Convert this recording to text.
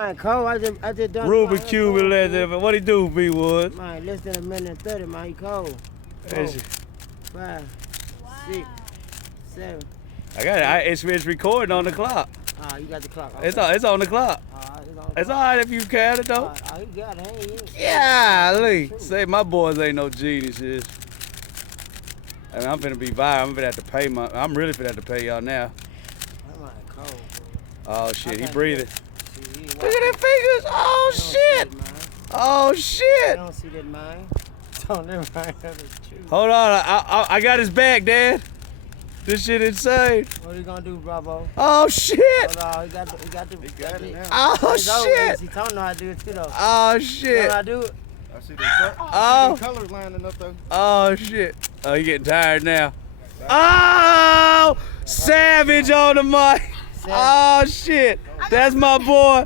Man, cold. I just done. Rubik cube and legend. What he do, B Woods? Man, less than a minute and 30, man. He cold. 4, 5, 6, 7. I got it. It's recording on the clock. You got the clock. Okay. It's on the clock. It's all right if you count it though. He got it. Golly. Say my boys ain't no geniuses. I mean, I'm finna be viral. I'm finna have to pay I'm really finna have to pay y'all now. That man cold, bro. Oh shit, he breathing. Look Look at them fingers. Oh shit. Oh shit. I don't see that, man. Don't never mind. Hold on, I got his back, Dad. This shit insane. What are you gonna do, Bravo? Oh shit. Hold on, he got it now. Oh shit. He told me how to do it too, though. Oh You shit. know how to do it? I see the Oh. colors lining up though. Oh shit. Oh, he getting tired now. Oh, savage on the mic. Oh shit. That's my boy.